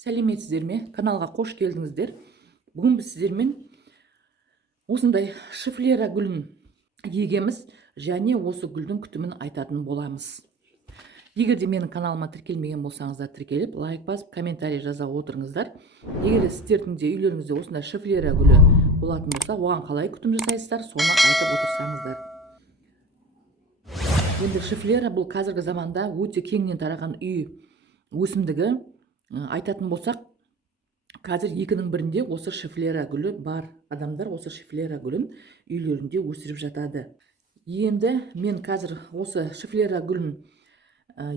Сәлеметсіздер ме? Каналға қош келдіңіздер. Бүгін біз сіздермен осындай шифлера гүлін егеміз және осы гүлдің күтімін айтатын боламыз. Егер де менің каналыма тіркелмеген болсаңыздар, тіркеліп, лайк басып, комментарий жаза отырыңыздар. Егер де сіздердің де үйлеріңізде осындай шифлера гүлі болатын болса, оған қалай күтім жасайсыздар, соны айтып отырсаңыздар. Енді шифлера бұл қазіргі заманда өте кеңінен тараған үй өсімдігі. Айтатын болсақ, қазір екінің бірінде осы шифлера гүлі бар. Адамдар осы шифлера гүлін үйлерінде өсіріп жатады. Енді мен қазір осы шифлера гүлін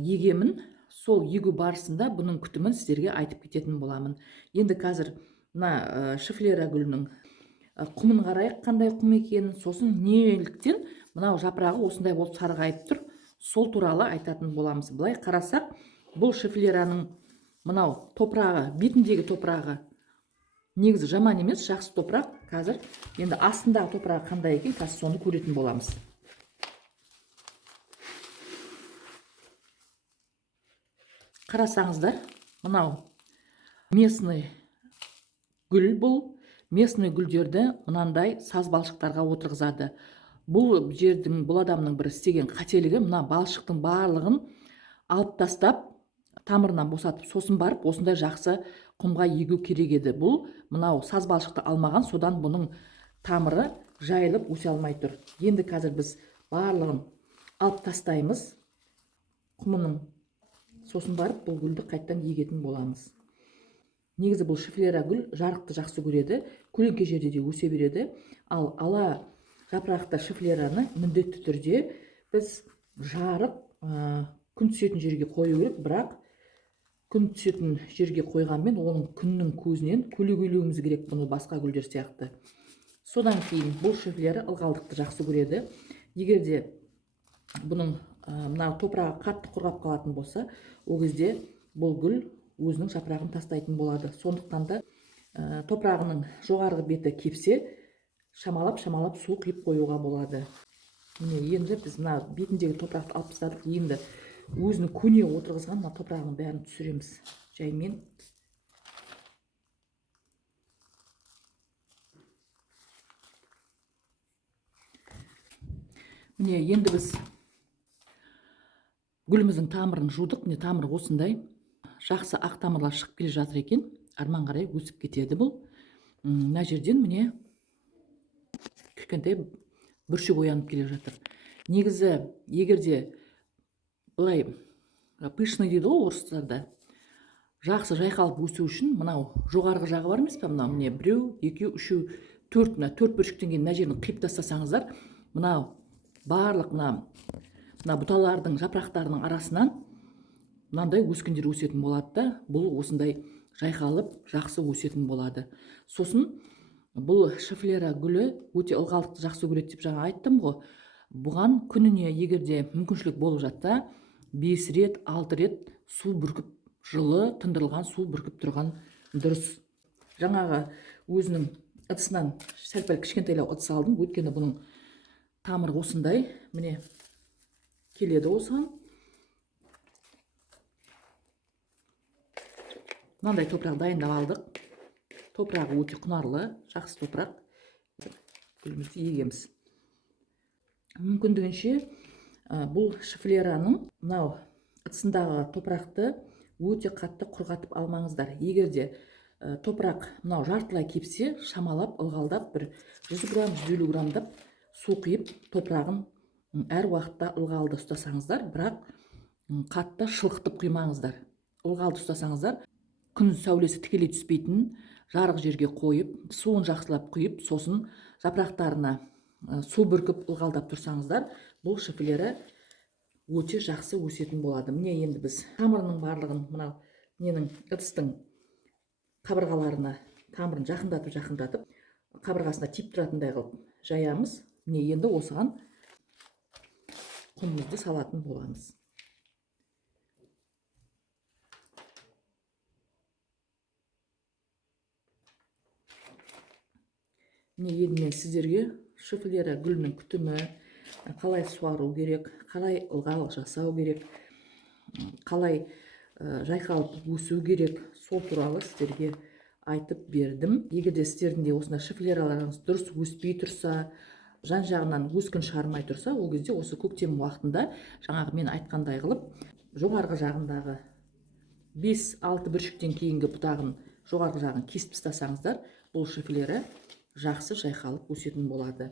егемін. Сол егу барысында бұның күтімін сіздерге айтып кететін боламын. Енді қазір мына шифлера гүлінің құмын қарайық, қандай құм екенін, сосын неліктен мынау жапырағы осындай болып сарғайып тұр, сол туралы айтатын боламыз. Былай қарасақ, бұл шифлераның мынау топырағы, бетіндегі топырағы негізі жаман емес, жақсы топырақ. Қазір енді астындағы топырағы қандай екен, қазір соны көретін боламыз. Қарасаңыздар, мынау местный гүл. Бұл местный гүлдерді мынандай саз балшықтарға отырғызады. Бұл жердің, бұл адамның бір істеген қателігі, мына балшықтың барлығын алып тастап, тамырынан босатып, сосын барып осындай жақсы құмға егу керек еді. Бұл мынау саз балшықты алмаған, содан бұның тамыры жайылып өсе алмай тұр. Енді қазір біз барлығын алып тастаймыз құмының, сосын барып бұл гүлді қайттан егетін боламыз. Негізі бұл шифлера гүл жарықты жақсы көреді, көлеңке жерде де өсе береді. Ал ала жапырақты шифлераны міндетті түрде біз жарық, күн түсетін жерге қою керек, бірақ күн түсетін жерге қойғанмен оның күннің көзінен көлегейлеуіміз керек, бұны басқа гүлдер сияқты. Содан кейін бұл шифлера ылғалдықты жақсы көреді. Егер де бұның мына топырағы қатты құрғап қалатын болса, ол кезде бұл гүл өзінің жапырағын тастайтын болады. Сондықтан да топырағының жоғарғы беті кепсе, шамалап су құйып қоюға болады. Енді біз мына бетіндегі топырақты алып тастадық. Енді өзінің көне отырғызған мына топырағының бәрін түсіреміз жаймен. Енді біз гүліміздің тамырын жудық. Тамыр осындай жақсы ақ тамырлар шығып келе жатыр екен. Арман қарай өсіп кетеді бұл. Мына жерден міне кішкентай бүршік оянып келе жатыр. Негізі, егерде былай пышный дейді ғой орыстарда, жақсы жайқалып өсу үшін мынау жоғарғы жағы бар емес пе, мынау міне біреу, екеу, үшеу, төрт бүршіктен кейін мына жерін қиып тастасаңыздар, мынау барлық мына бұталардың жапырақтарының арасынан мынандай өскіндер өсетін болады да, бұл осындай жайқалып жақсы өсетін болады. Сосын бұл шифлера гүлі өте ылғалдықты жақсы көреді деп жаңа айттым ғой. Бұған күніне егерде мүмкіншілік болып жатса, 5 рет, 6 рет су бүркіп, жылы тындырылған су бүркіп тұрған дұрыс. Жаңағы өзінің ыдысынан сәл-пәл кішкентайлау ыдыс алдым, өйткені бұның тамыры осындай, міне келеді осыған. Мынандай топырақ дайындап алдық. Топырағы өте құнарлы, жақсы топырақ. Гүлімізді егеміз. Мүмкіндігінше бұл шифлераның мынау ыдысындағы топырақты өте қатты құрғатып алмаңыздар. Егерде топырақ мынау жартылай кепсе, шамалап, ылғалдап, бір 100 грамм, 150 грамдап су құйып, топырағын әр уақытта ылғалды ұстасаңыздар, бірақ қатты шылқытып құймаңыздар. Ылғалды ұстасаңыздар, күн сәулесі тікелей түспейтін жарық жерге қойып, суын жақсылап құйып, сосын жапырақтарына су бүркіп ылғалдап тұрсаңыздар, бұл шифлера өте жақсы өсетін болады. Міне енді біз тамырының барлығын мынау ненің ыдыстың қабырғаларына тамырын жақындатып, қабырғасына тиіп тұратындай қылып жаямыз. Міне енді осыған құмымызды салатын боламыз. Міне енді мен сіздерге шифлера гүлінің күтімі, қалай суару керек, қалай ылғал жасау керек, қалай жайқалып өсу керек, сол туралы сіздерге айтып бердім. Егер де сіздердің де осындай шифлераларыңыз дұрыс өспей тұрса, жан жағынан өскін шығармай тұрса, ол кезде осы көктем уақытында жаңағы мен айтқандай қылып жоғарғы жағындағы 5-6 бүршіктен кейінгі бұтағын жоғарғы жағын кесіп тастасаңыздар, бұл шифлері жақсы жайқалып өсетін болады.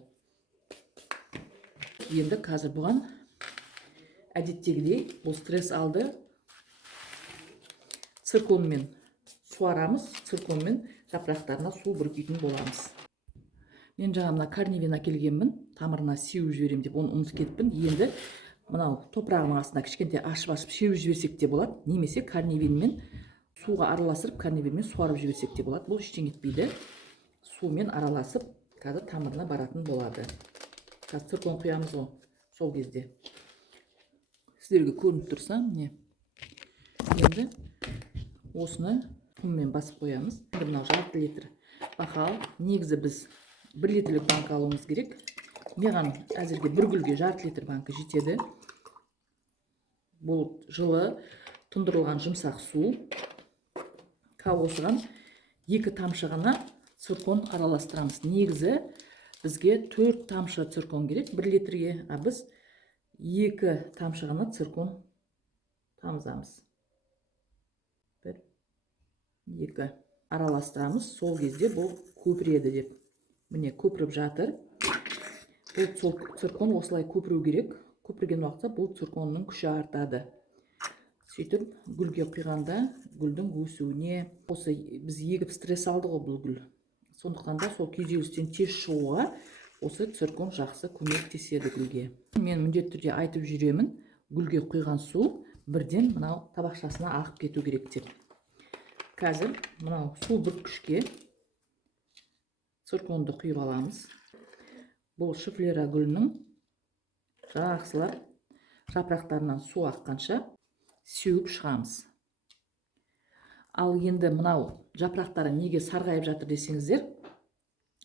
Енді қазір бұған әдеттегідей бұл стресс алды цирконмен суарамыз, цирконмен жапырақтарына су бүркейтін боламыз. Мен жаңа мына карнивин әкелгенмін, тамырына сеуіп жіберем деп, оны ұмытып кетіппін. Енді мынау топырағының астына кішкентай ашып сеуіп жіберсек те болады, немесе карнивинмен суға араластырып, карнивинмен суарып жіберсек те болады. Бұл ештеңе етпейді. Сумен араласып, қазір тамырына баратын болады. Қазір циркон құямыз ғой, сол кезде. Сіздерге көрініп тұрса, міне. Енді осыны құммен басып қоямыз. Енді мынау жарты литр бақал. Негізі біз 1 литрлік банка алуымыз керек. Маған әзірге бір гүлге жарты литр банка жетеді. Бұл жылы тұндырылған жұмсақ су. Осыған 2 тамшы ғана циркон араластырамыз. Негізі бізге 4 тамшы циркон керек 1 литрге, а біз 2 тамшы ғана циркон тамызамыз. 1, 2 араластырамыз. Сол кезде бұл көпіреді деп. Міне көпіріп жатыр. Бұл циркон осылай көпіру керек. Көпірген уақытта бұл цирконның күші артады. Сөйтіп гүлге құйғанда гүлдің өсуіне, осы біз егіп стресс алды ғой бұл гүл. Сондықтан да сол күйзелістен тез шығуға осы циркон жақсы көмектеседі гүлге. Мен міндетті түрде айтып жүремін, гүлге құйған су бірден мынау табақшасына ағып кету керек деп. Қазір мынау су бүркішке цирконды құйып аламыз. Бұл шифлера гүлінің жақсылап жапырақтарынан су аққанша сеуіп шығамыз. Ал енді мынау жапырақтары неге сарғайып жатыр десеңіздер,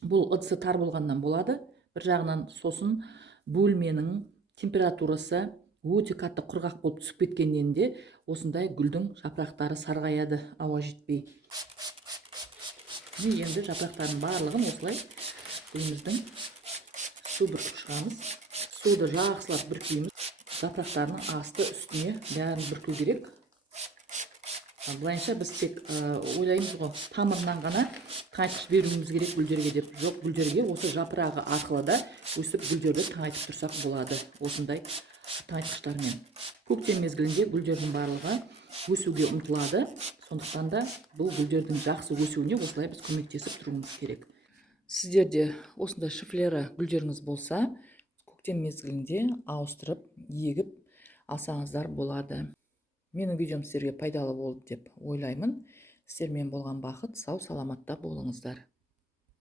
бұл ыдысы тар болғаннан болады. Бір жағынан сосын бөлменің температурасы өте қатты құрғақ болып түсіп кеткеннен де осындай гүлдің жапырақтары сарғаяды, ауа жетпей. Енді жапырақтардың барлығын осылай гүліміздің су бүркіп шығамыз. Суды жақсылап бүркейміз. Жапырақтарының асты үстіне бәрін бүрку керек. Бұлайынша біз тек ойлаймыз ғой, тамырынан ғана тыңайтқыш беруіміз керек гүлдерге деп. Жоқ, гүлдерге осы жапырағы арқылы да өсіп гүлдерді тыңайтып тұрсақ болады, осындай тыңайтқыштармен. Көктем мезгілінде гүлдердің барлығы өсуге ұмтылады. Сондықтан да бұл гүлдердің жақсы өсуіне осылай біз көмектесіп тұруымыз керек. Сіздерде осындай шифлера гүлдеріңіз болса, көктем мезгілінде ауыстырып, егіп алсаңыздар болады. Менің видеом сіздерге пайдалы болды деп ойлаймын. Сіздермен болған бақыт, сау саламатта болыңыздар.